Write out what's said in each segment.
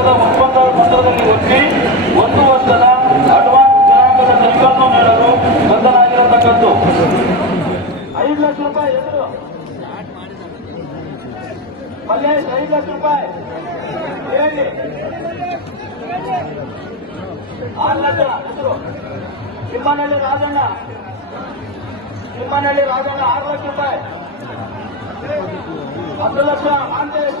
ಸಾವಿರದ ಮಟ್ಟದಲ್ಲಿ ಒಂದರಲ್ಲಿ ಒಪ್ಪಿ ಒಂದು ವರ್ಷದ ಅಡ್ವಾನ್ಸ್ ದಿನಾಂಕದ ಚೆಕ್ಕನ್ನು ನೀಡಲು ಬದ್ಧನಾಗಿರತಕ್ಕದ್ದು ಐದು ಲಕ್ಷ ರೂಪಾಯಿ ಎದುರು ಮಲ್ಲೇಶ್ ಐದು ಲಕ್ಷ ರೂಪಾಯಿ ಹೇಳಿ ಆರು ಲಕ್ಷ ಹೆಸರು ನಿಮ್ಮನಹಳ್ಳಿ ರಾಜಣ್ಣ ನಿಮ್ಮನಹಳ್ಳಿ ರಾಜಣ್ಣ ಆರು ಲಕ್ಷ ರೂಪಾಯಿ ಹತ್ತು ಲಕ್ಷ ಆಂತೇಶ್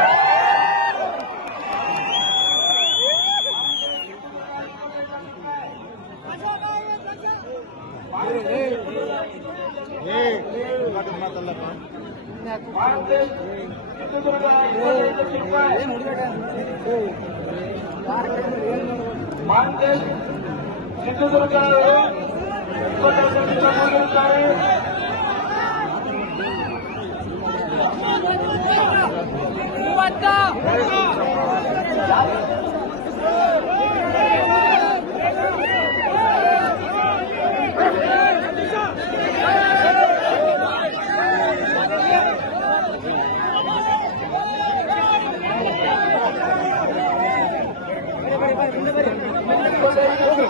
ಮಾಂತೇಶ್ ಚಿತ್ರದುರ್ಗ ಇಪ್ಪತ್ತು ವರ್ಷ ಚಿತ್ರಕೊಂಡಿರುತ್ತಾರೆ ಮೂವತ್ತ ಮೂವತ್ತೊಂದು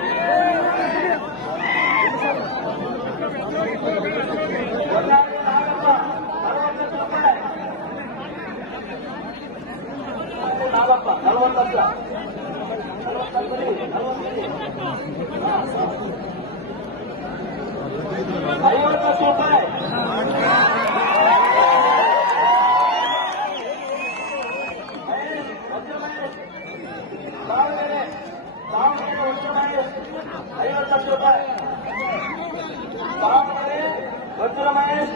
ಐವತ್ತು ರೂಪಾಯಿ ಐವತ್ತು ಲಕ್ಷ ರೂಪಾಯಿ ದಾವಣಗೆರೆ ವಜ್ರ ಮಹೇಶ್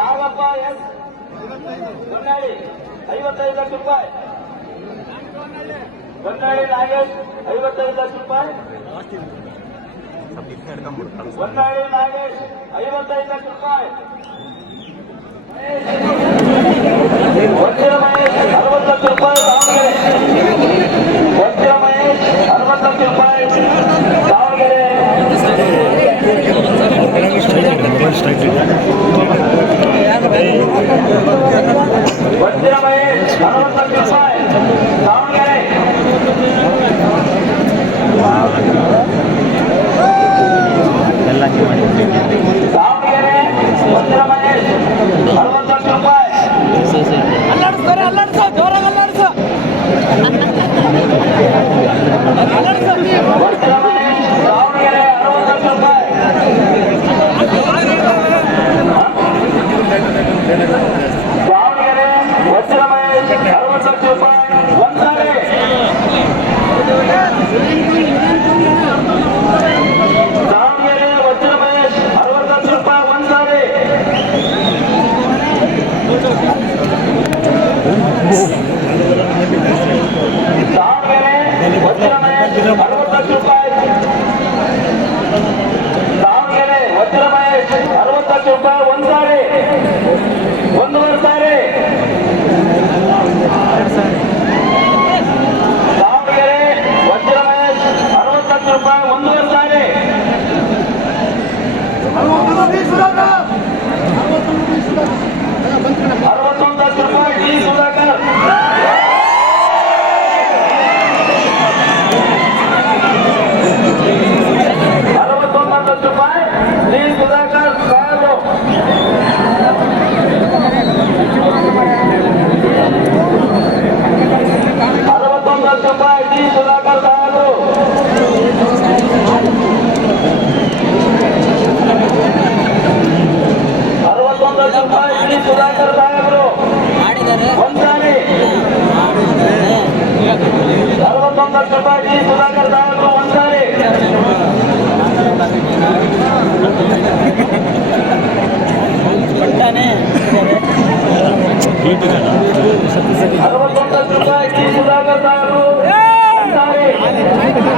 ನಾಗಪ್ಪ ಎಸ್ ಹೊನ್ನಾಳಿ ಐವತ್ತೈದು ಲಕ್ಷ ರೂಪಾಯಿ ಹೊನ್ನಾಳಿ ನಾಗೇಶ್ ಐವತ್ತೈದು ಲಕ್ಷ ರೂಪಾಯಿ ಹೊನ್ನಾಳಿ ನಾಗೇಶ್ ಐವತ್ತೈದು ಲಕ್ಷ ರೂಪಾಯಿ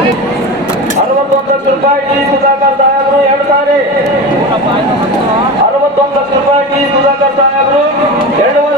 ಲಕ್ಷ ರೂಪಾಯಿ ಟಿ ಸುಧಾಕರ್ ಸಾಹೇಬರು ಹೇಳ್ತಾರೆ ಲಕ್ಷ ರೂಪಾಯಿ ಟಿ ಸುಧಾಕರ್ ಸಾಹೇಬರು ಹೇಳುವ